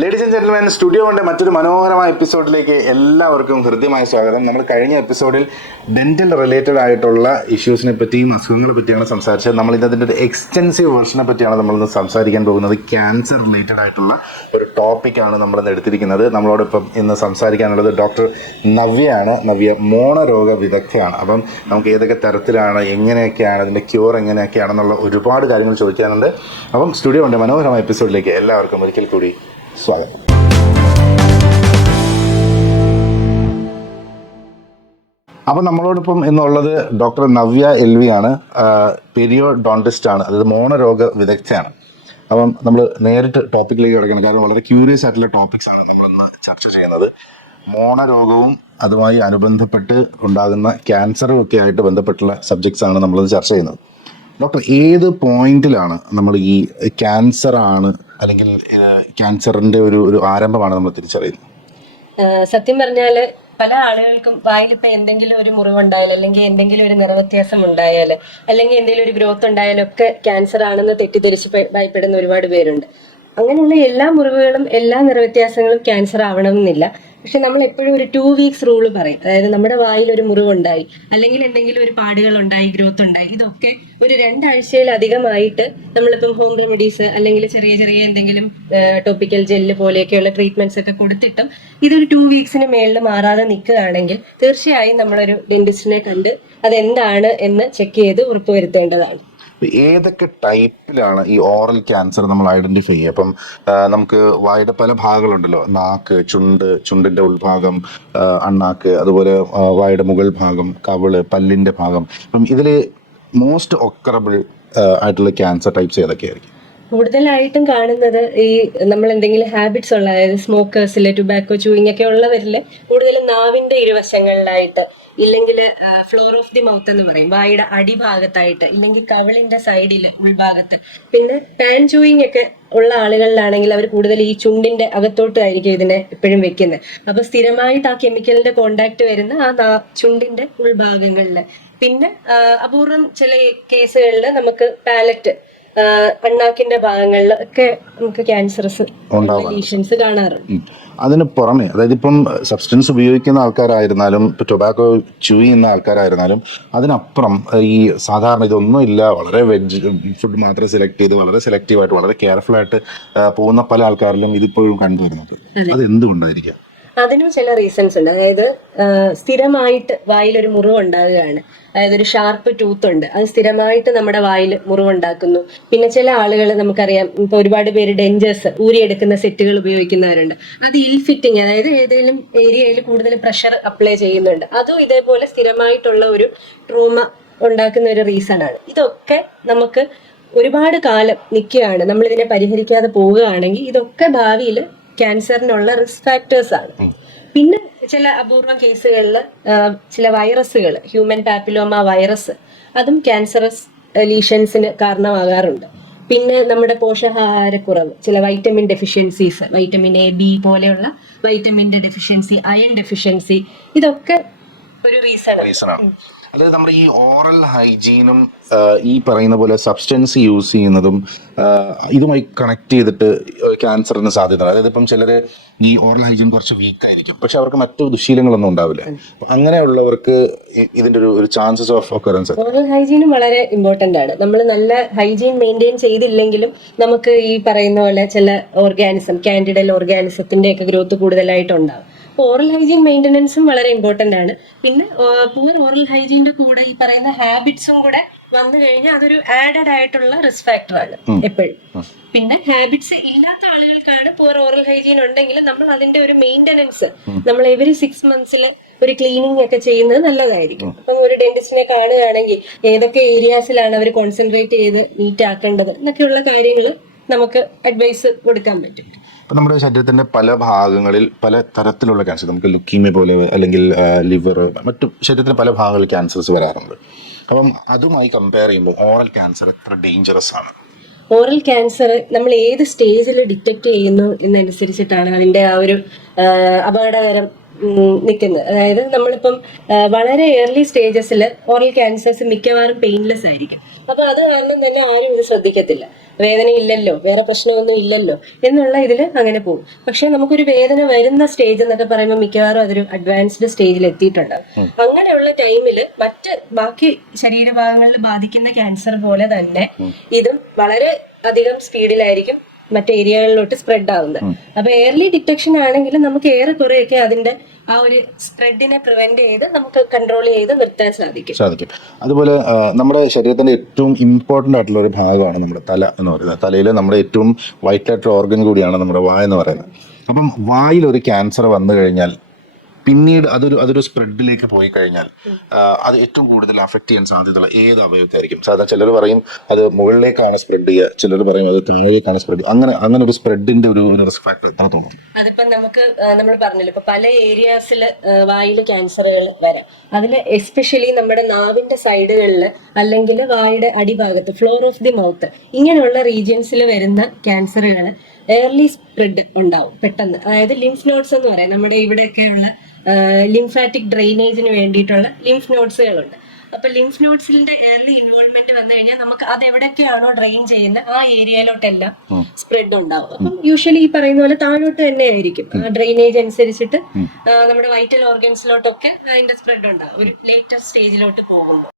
Ladies and gentleman, studio കൊണ്ട് മറ്റൊരു മനോഹരമായ എപ്പിസോഡിലേക്ക് എല്ലാവർക്കും ഹൃദ്യമായ സ്വാഗതം. നമ്മൾ കഴിഞ്ഞ എപ്പിസോഡിൽ ഡെന്റൽ റിലേറ്റഡ് ആയിട്ടുള്ള ഇഷ്യൂസിനെ പറ്റിയും അസുഖങ്ങളെ പറ്റിയാണ് സംസാരിച്ചത്. നമ്മൾ ഇതിൻ്റെ ഒരു എക്സ്റ്റെൻസീവ് വേർഷനെ പറ്റിയാണ് നമ്മളിന്ന് സംസാരിക്കാൻ പോകുന്നത്. ക്യാൻസർ റിലേറ്റഡ് ആയിട്ടുള്ള ഒരു ടോപ്പിക്കാണ് നമ്മളിന്ന് എടുത്തിരിക്കുന്നത്. നമ്മളോടൊപ്പം ഇന്ന് സംസാരിക്കാനുള്ളത് ഡോക്ടർ നവ്യയാണ്. നവ്യ മോണരോഗ വിദഗ്ധയാണ്. അപ്പം നമുക്ക് ഏതൊക്കെ തരത്തിലാണ്, എങ്ങനെയൊക്കെയാണ്, അതിൻ്റെ ക്യൂർ എങ്ങനെയൊക്കെയാണെന്നുള്ള ഒരുപാട് കാര്യങ്ങൾ ചോദിക്കാനുണ്ട്. അപ്പം സ്റ്റുഡിയോ കൊണ്ട് മനോഹരമായ എപ്പിസോഡിലേക്ക് എല്ലാവർക്കും ഒരിക്കൽ കൂടി സ്വാഗതം. അപ്പം നമ്മളോടൊപ്പം എന്നുള്ളത് ഡോക്ടർ നവ്യ LV ആണ്. പെരിയോഡോണ്ടിസ്റ്റ് ആണ്, അതായത് മോണരോഗ വിദഗ്ധയാണ്. അപ്പം നമ്മൾ നേരിട്ട് ടോപ്പിക്കിലേക്ക് കിടക്കണം, കാരണം വളരെ ക്യൂരിയസ് ആയിട്ടുള്ള ടോപ്പിക്സ് ആണ് നമ്മളിന്ന് ചർച്ച ചെയ്യുന്നത്. മോണരോഗവും അതുമായി അനുബന്ധപ്പെട്ട് ഉണ്ടാകുന്ന ക്യാൻസറും ഒക്കെ ആയിട്ട് ബന്ധപ്പെട്ടുള്ള സബ്ജക്ട്സ് ആണ് നമ്മളിന്ന് ചർച്ച ചെയ്യുന്നത്. ഡോക്ടർ, ഏത് പോയിന്റിലാണ് നമ്മൾ ഈ ക്യാൻസർ ആണ് അല്ലെങ്കിൽ ക്യാൻസറിന്റെ ഒരു ആരംഭമാണ് നമ്മൾ തിരിച്ചറിയുന്നത്? സത്യം പറഞ്ഞാല് പല ആളുകൾക്കും വായിലിപ്പോ എന്തെങ്കിലും ഒരു മുറിവുണ്ടായാൽ, അല്ലെങ്കിൽ എന്തെങ്കിലും ഒരു നിറവ്യത്യാസം ഉണ്ടായാൽ, അല്ലെങ്കിൽ എന്തെങ്കിലും ഒരു ഗ്രോത്ത് ഉണ്ടായാലൊക്കെ ക്യാൻസർ ആണെന്ന് തെറ്റിദ്ധരിച്ച് ഭയപ്പെടുന്ന ഒരുപാട് പേരുണ്ട്. അങ്ങനെയുള്ള എല്ലാ മുറിവുകളും എല്ലാ നിറവ്യത്യാസങ്ങളും ക്യാൻസർ ആവണമെന്നില്ല. പക്ഷെ നമ്മൾ എപ്പോഴും ഒരു 2 weeks റൂള് പറയും. അതായത് നമ്മുടെ വായിൽ ഒരു മുറിവുണ്ടായി, അല്ലെങ്കിൽ എന്തെങ്കിലും ഒരു പാടുകൾ ഉണ്ടായി, ഗ്രോത്ത് ഉണ്ടായി, ഇതൊക്കെ ഒരു 2 ആഴ്ചയിലധികമായിട്ട് നമ്മളിപ്പം ഹോം റെമഡീസ് അല്ലെങ്കിൽ ചെറിയ ചെറിയ എന്തെങ്കിലും ടോപ്പിക്കൽ ജെല്ല് പോലെയൊക്കെയുള്ള ട്രീറ്റ്മെന്റ്സ് ഒക്കെ കൊടുത്തിട്ടും ഇതൊരു 2 weeksന് മേളിൽ മാറാതെ നിൽക്കുകയാണെങ്കിൽ തീർച്ചയായും നമ്മളൊരു ഡെന്റിസ്റ്റിനെ കണ്ട് അതെന്താണ് എന്ന് ചെക്ക് ചെയ്ത് ഉറപ്പുവരുത്തേണ്ടതാണ്. ഏതൊക്കെ ടൈപ്പിലാണ് ഈ ഓറൽ ക്യാൻസർ നമ്മൾ ഐഡന്റിഫൈ ചെയ്യുക? അപ്പം നമുക്ക് വായുടെ പല ഭാഗങ്ങളുണ്ടല്ലോ, നാക്ക്, ചുണ്ടിന്റെ ഉൾഭാഗം, അണ്ണാക്ക്, അതുപോലെ വായുടെ മുകൾ ഭാഗം, കവിള്, പല്ലിന്റെ ഭാഗം. അപ്പം ഇതിൽ മോസ്റ്റ് ഒക്കറബിൾ ആയിട്ടുള്ള ക്യാൻസർ ടൈപ്സ് ഏതൊക്കെയായിരിക്കും? കൂടുതലായിട്ടും കാണുന്നത് ഈ നമ്മൾ എന്തെങ്കിലും ഹാബിറ്റ്സ് ഉള്ള, അതായത് സ്മോക്കേഴ്സില്, ടുബാക്കോ, ചൂയിങ് ഒക്കെ ഉള്ളവരില് കൂടുതലും നാവിന്റെ ഇരുവശങ്ങളിലായിട്ട്, ഇല്ലെങ്കിൽ ഫ്ലോർ ഓഫ് ദി മൗത്ത് എന്ന് പറയും, വായുടെ അടിഭാഗത്തായിട്ട്, ഇല്ലെങ്കിൽ കവിളിന്റെ സൈഡില് ഉൾഭാഗത്ത്. പിന്നെ പാൻ ചൂയിങ് ഒക്കെ ഉള്ള ആളുകളിലാണെങ്കിൽ അവർ കൂടുതൽ ഈ ചുണ്ടിന്റെ അകത്തോട്ടായിരിക്കും ഇതിനെ എപ്പോഴും വെക്കുന്നത്. അപ്പൊ സ്ഥിരമായിട്ട് ആ കെമിക്കലിന്റെ കോണ്ടാക്ട് വരുന്ന ആ ചുണ്ടിന്റെ ഉൾഭാഗങ്ങളില്. പിന്നെ അപൂർവം ചില കേസുകളിൽ നമുക്ക് പാലറ്റ്, അണ്ണാക്കിന്റെ ഭാഗങ്ങളിൽ ഒക്കെ നമുക്ക് ക്യാൻസറസ് ലീഷൻസ് കാണാറുണ്ട്. അതിന് പുറമെ, അതായത് ഇപ്പം സബ്സ്റ്റൻസ് ഉപയോഗിക്കുന്ന ആൾക്കാരായിരുന്നാലും, ഇപ്പൊ ടൊബാക്കോ ച്യൂവ് ചെയ്യുന്ന ആൾക്കാരായിരുന്നാലും, അതിനപ്പുറം ഈ സാധാരണ ഇതൊന്നും ഇല്ല, വളരെ വെജ് ഫുഡ് മാത്രം സെലക്ട് ചെയ്ത് വളരെ സെലക്റ്റീവായിട്ട് വളരെ കെയർഫുൾ ആയിട്ട് പോകുന്ന പല ആൾക്കാരിലും ഇതിപ്പോഴും കണ്ടുവരുന്നുണ്ട്. അത് എന്തുകൊണ്ടായിരിക്കാം? അതിനും ചില റീസൺസ് ഉണ്ട്. അതായത് സ്ഥിരമായിട്ട് വായിലൊരു മുറിവ് ഉണ്ടാകുകയാണ്, അതായത് ഒരു ഷാർപ്പ് ടൂത്ത് ഉണ്ട്, അത് സ്ഥിരമായിട്ട് നമ്മുടെ വായിൽ മുറിവുണ്ടാക്കുന്നു. പിന്നെ ചില ആളുകൾ നമുക്കറിയാം, ഇപ്പൊ ഒരുപാട് പേര് ഡെഞ്ചേഴ്സ് ഊരിയെടുക്കുന്ന സെറ്റുകൾ ഉപയോഗിക്കുന്നവരുണ്ട്. അത് ഇൽ ഫിറ്റിങ്, അതായത് ഏതെങ്കിലും ഏരിയയിൽ കൂടുതൽ പ്രഷർ അപ്ലൈ ചെയ്യുന്നുണ്ട്, അതും ഇതേപോലെ സ്ഥിരമായിട്ടുള്ള ഒരു ട്രോമ ഉണ്ടാക്കുന്ന ഒരു റീസൺ ആണ്. ഇതൊക്കെ നമുക്ക് ഒരുപാട് കാലം നിൽക്കുകയാണ്, നമ്മളിതിനെ പരിഹരിക്കാതെ പോവുകയാണെങ്കിൽ ഇതൊക്കെ ഭാവിയിൽ ക്യാൻസറിനുള്ള റിസ്ക് ഫാക്ടേഴ്സ് ആണ്. പിന്നെ ചില അപൂർവ കേസുകളിൽ ചില വൈറസുകൾ, ഹ്യൂമൻ പാപ്പിലോമ വൈറസ്, അതും ക്യാൻസറസ് ലീഷൻസിന് കാരണമാകാറുണ്ട്. പിന്നെ നമ്മുടെ പോഷകാഹാരക്കുറവ്, ചില vitamin deficiencies, vitamin A, B പോലെയുള്ള വൈറ്റമിൻ്റെ ഡെഫിഷ്യൻസി, അയൺ ഡെഫിഷ്യൻസി, ഇതൊക്കെ ഒരു റീസണാണ്. അതായത് നമ്മുടെ ഈ ഓറൽ ഹൈജീനും ഈ പറയുന്ന പോലെ സബ്സ്റ്റൻസ് യൂസ് ചെയ്യുന്നതും ഇതുമായി കണക്ട് ചെയ്തിട്ട് ക്യാൻസറിന് സാധ്യത. അതായത് ഇപ്പം ചിലർ ഈ ഓറൽ ഹൈജീൻ കുറച്ച് വീക്കായിരിക്കും, പക്ഷെ അവർക്ക് മറ്റു ദുശീലങ്ങളൊന്നും ഉണ്ടാവില്ല. അങ്ങനെയുള്ളവർക്ക് ഇതിന്റെ ഒരു ചാൻസസ് ഓഫ് ഒക്കറൻസ്. ഓറൽ ഹൈജീനും വളരെ ഇമ്പോർട്ടന്റ് ആണ്. നമ്മൾ നല്ല ഹൈജീൻ മെയിൻറ്റെയിൻ ചെയ്തില്ലെങ്കിലും നമുക്ക് ഈ പറയുന്ന പോലെ ചില ഓർഗാനിസം, കാൻഡിഡൽ ഓർഗാനിസത്തിന്റെ ഒക്കെ ഗ്രോത്ത് കൂടുതലായിട്ടുണ്ടാവും. ഓറൽ ഹൈജീൻ മെയിൻ്റനൻസും വളരെ ഇമ്പോർട്ടൻ്റ് ആണ്. പിന്നെ പൂർ ഓറൽ ഹൈജീൻ്റെ കൂടെ ഈ പറയുന്ന ഹാബിറ്റ്സും കൂടെ വന്നു കഴിഞ്ഞാൽ അതൊരു ആഡഡ് ആയിട്ടുള്ള റിസ്ക് ഫാക്ടർ ആണ് എപ്പോഴും. പിന്നെ ഹാബിറ്റ്സ് ഇല്ലാത്ത ആളുകൾക്കാണ് പൂർ ഓറൽ ഹൈജീൻ ഉണ്ടെങ്കിൽ നമ്മൾ അതിന്റെ ഒരു മെയിൻ്റനൻസ് നമ്മൾ എവറി 6 months ഒരു ക്ലീനിങ് ഒക്കെ ചെയ്യുന്നത് നല്ലതായിരിക്കും. അപ്പം ഒരു ഡെന്റിസ്റ്റിനെ കാണുകയാണെങ്കിൽ ഏതൊക്കെ ഏരിയാസിലാണ് അവർ കോൺസെൻട്രേറ്റ് ചെയ്ത് നീറ്റ് ആക്കേണ്ടത് എന്നൊക്കെയുള്ള കാര്യങ്ങൾ നമുക്ക് അഡ്വൈസ് കൊടുക്കാൻ പറ്റും. ഇപ്പം നമ്മുടെ ശരീരത്തിന്റെ പല ഭാഗങ്ങളിൽ പല തരത്തിലുള്ള ക്യാൻസർ, നമുക്ക് ലുക്കീമിയ പോലെ അല്ലെങ്കിൽ ലിവർ, മറ്റു ശരീരത്തിന്റെ പല ഭാഗങ്ങളിൽ ക്യാൻസേഴ്സ് വരാറുണ്ട്. അപ്പം അതുമായി കമ്പയർ ചെയ്യുമ്പോൾ ഓറൽ ക്യാൻസർ എത്ര ഡേഞ്ചറസ് ആണ്? ഓറൽ ക്യാൻസർ നമ്മൾ ഏത് സ്റ്റേജിൽ ഡിറ്റക്ട് ചെയ്യുന്നു എന്നനുസരിച്ചിട്ടാണ് അതിന്റെ ആ ഒരു അപകടകരം നിൽക്കുന്നത്. അതായത് നമ്മളിപ്പം വളരെ ഏർലി സ്റ്റേജസിൽ ഓറൽ ക്യാൻസേഴ്സ് മിക്കവാറും പെയിൻലെസ് ആയിരിക്കും. അപ്പൊ അത് കാരണം തന്നെ ആരും ഇത് ശ്രദ്ധിക്കത്തില്ല. വേദന ഇല്ലല്ലോ, വേറെ പ്രശ്നമൊന്നും ഇല്ലല്ലോ എന്നുള്ള ഇതിൽ അങ്ങനെ പോകും. പക്ഷെ നമുക്കൊരു വേദന വരുന്ന സ്റ്റേജ് എന്നൊക്കെ പറയുമ്പോൾ മിക്കവാറും അതൊരു അഡ്വാൻസ്ഡ് സ്റ്റേജിൽ എത്തിയിട്ടുണ്ടാവും. അങ്ങനെയുള്ള ടൈമിൽ ബാക്കി ശരീരഭാഗങ്ങളിൽ ബാധിക്കുന്ന ക്യാൻസർ പോലെ തന്നെ ഇതും വളരെ അധികം സ്പീഡിലായിരിക്കും മറ്റു ഏരിയകളിലോട്ട് സ്പ്രെഡ് ആവുന്നത്. അപ്പൊ എയർലി ഡിറ്റക്ഷൻ ആണെങ്കിൽ നമുക്ക് ഏറെ കുറെയൊക്കെ അതിന്റെ ആ ഒരു സ്പ്രെഡിനെ പ്രിവെന്റ് ചെയ്ത് നമുക്ക് കൺട്രോൾ ചെയ്ത് നിർത്താൻ സാധിക്കും. അതുപോലെ നമ്മുടെ ശരീരത്തിന്റെ ഏറ്റവും ഇമ്പോർട്ടന്റ് ആയിട്ടുള്ള ഒരു ഭാഗമാണ് നമ്മുടെ തല എന്ന് പറയുന്നത്. തലയിൽ നമ്മുടെ ഏറ്റവും വൈറ്റലായിട്ടുള്ള ഓർഗൻ കൂടിയാണ് നമ്മുടെ വായ എന്ന് പറയുന്നത്. അപ്പം വായിൽ ഒരു ക്യാൻസർ വന്നു കഴിഞ്ഞാൽ പിന്നീട് അതൊരു സ്പ്രെഡിലേക്ക് പോയി കഴിഞ്ഞാൽ അത് ഏറ്റവും കൂടുതൽ അഫക്ട് ചെയ്യാൻ സാധ്യതയുള്ള ഏത് അവയവത്തായിരിക്കും? സാധാരണ ചിലർ പറയും അത് മുകളിലേക്കാണ് സ്പ്രെഡ് ചെയ്യുക, ചിലർ പറയും അത് താഴേക്കാണ് സ്പ്രെഡ് ചെയ്യുക. അങ്ങനെ ഒരു സ്പ്രെഡിന്റെ ഒരു റിസ്ക് ഫാക്ടർ എത്ര തോന്നും? അതിപ്പോ നമ്മൾ പറഞ്ഞല്ലോ, ഇപ്പൊ പല ഏരിയാസിൽ വായിൽ ക്യാൻസറുകൾ വരാം. അതില് എസ്പെഷ്യലി നമ്മുടെ നാവിന്റെ സൈഡുകളിൽ അല്ലെങ്കിൽ വായുടെ അടിഭാഗത്ത് ഫ്ലോർ ഓഫ് ദി മൗത്ത് ഇങ്ങനെയുള്ള റീജിയൻസിൽ വരുന്ന ക്യാൻസറുകൾ എയർലി സ്പ്രെഡ് ഉണ്ടാവും പെട്ടെന്ന്. അതായത് ലിംഫ് നോഡ്സ് എന്ന് പറയാം, നമ്മുടെ ഇവിടെയൊക്കെയുള്ള ലിംഫാറ്റിക് ഡ്രെയിനേജിന് വേണ്ടിയിട്ടുള്ള ലിംഫ് നോഡ്സുകളുണ്ട്. അപ്പൊ ലിംഫ് നോഡ്സിന്റെ എയർലി ഇൻവോൾവ്മെന്റ് വന്നു കഴിഞ്ഞാൽ നമുക്ക് അത് എവിടെയൊക്കെയാണോ ഡ്രെയിൻ ചെയ്യുന്ന ആ ഏരിയയിലോട്ടെല്ലാം സ്പ്രെഡ് ഉണ്ടാവും. അപ്പം യൂഷ്വലി ഈ പറയുന്ന പോലെ താഴോട്ട് തന്നെ ആയിരിക്കും ഡ്രെയിനേജ് അനുസരിച്ചിട്ട് നമ്മുടെ വൈറ്റൽ ഓർഗൻസിലോട്ടൊക്കെ അതിന്റെ സ്പ്രെഡ് ഉണ്ടാവും ഒരു ലേറ്റർ സ്റ്റേജിലോട്ട് പോകുമ്പോൾ.